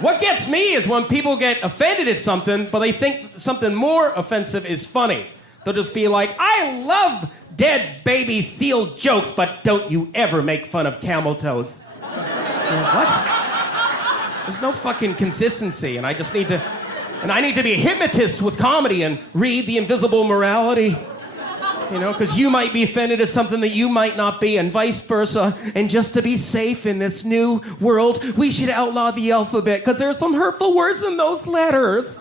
What gets me is when people get offended at something, but they think something more offensive is funny. They'll just be like, I love dead baby seal jokes, but don't you ever make fun of camel toes. What? There's no fucking consistency, and I need to be a hypnotist with comedy and read The Invisible Morality. You know, because you might be offended at something that you might not be, and vice versa. And just to be safe in this new world, we should outlaw the alphabet, because there are some hurtful words in those letters.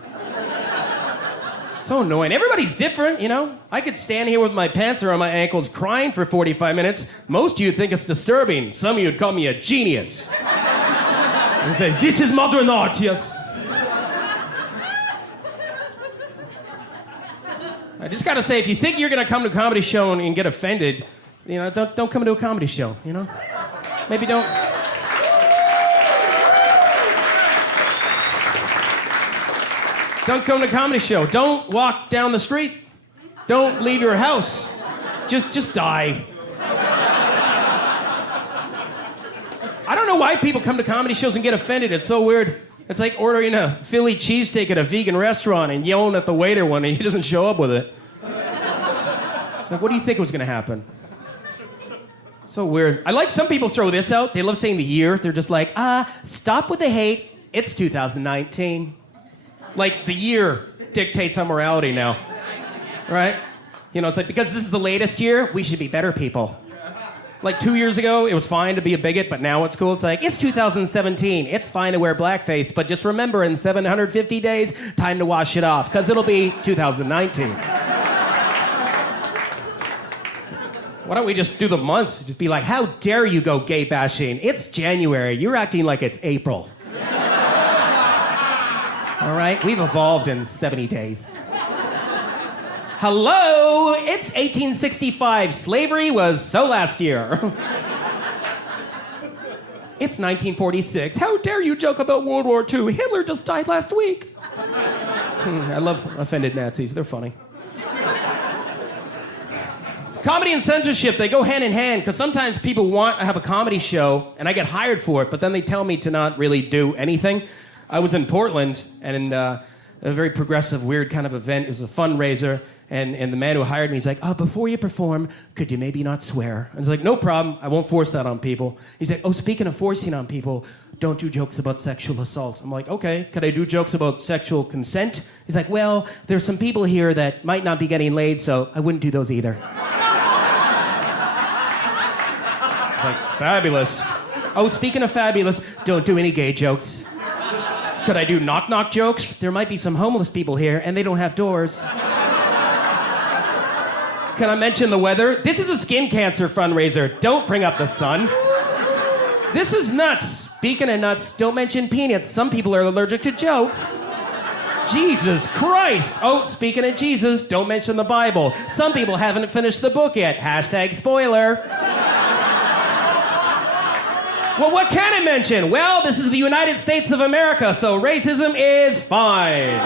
So annoying. Everybody's different, you know? I could stand here with my pants around my ankles crying for 45 minutes. Most of you think it's disturbing. Some of you would call me a genius. And say, this is modern art, yes. I just gotta say, if you think you're gonna come to a comedy show and get offended, you know, don't come to a comedy show, you know? Maybe don't. Don't come to a comedy show. Don't walk down the street. Don't leave your house. Just die. I don't know why people come to comedy shows and get offended. It's so weird. It's like ordering a Philly cheesesteak at a vegan restaurant and yelling at the waiter when he doesn't show up with it. It's like, what do you think was going to happen? So weird. I like some people throw this out. They love saying the year. They're just like, stop with the hate. It's 2019. Like, the year dictates our morality now. Right? You know, it's like, because this is the latest year, we should be better people. Like 2 years ago, it was fine to be a bigot, but now it's cool. It's like, it's 2017. It's fine to wear blackface, but just remember, in 750 days, time to wash it off, because it'll be 2019. Why don't we just do the months? Just be like, how dare you go gay bashing? It's January. You're acting like it's April. All right? We've evolved in 70 days. Hello, it's 1865. Slavery was so last year. It's 1946. How dare you joke about World War II? Hitler just died last week. I love offended Nazis. They're funny. Comedy and censorship, they go hand in hand, because sometimes people want to have a comedy show, and I get hired for it, but then they tell me to not really do anything. I was in Portland, and a very progressive, weird kind of event. It was a fundraiser. And the man who hired me, he's like, before you perform, could you maybe not swear? And I was like, no problem. I won't force that on people. He's like, speaking of forcing on people, don't do jokes about sexual assault. I'm like, okay, could I do jokes about sexual consent? He's like, well, there's some people here that might not be getting laid, so I wouldn't do those either. I was like, fabulous. Speaking of fabulous, don't do any gay jokes. Could I do knock-knock jokes? There might be some homeless people here, and they don't have doors. Can I mention the weather? This is a skin cancer fundraiser. Don't bring up the sun. This is nuts. Speaking of nuts, don't mention peanuts. Some people are allergic to jokes. Jesus Christ. Speaking of Jesus, don't mention the Bible. Some people haven't finished the book yet. # spoiler. Well, what can I mention? Well, this is the United States of America, so racism is fine.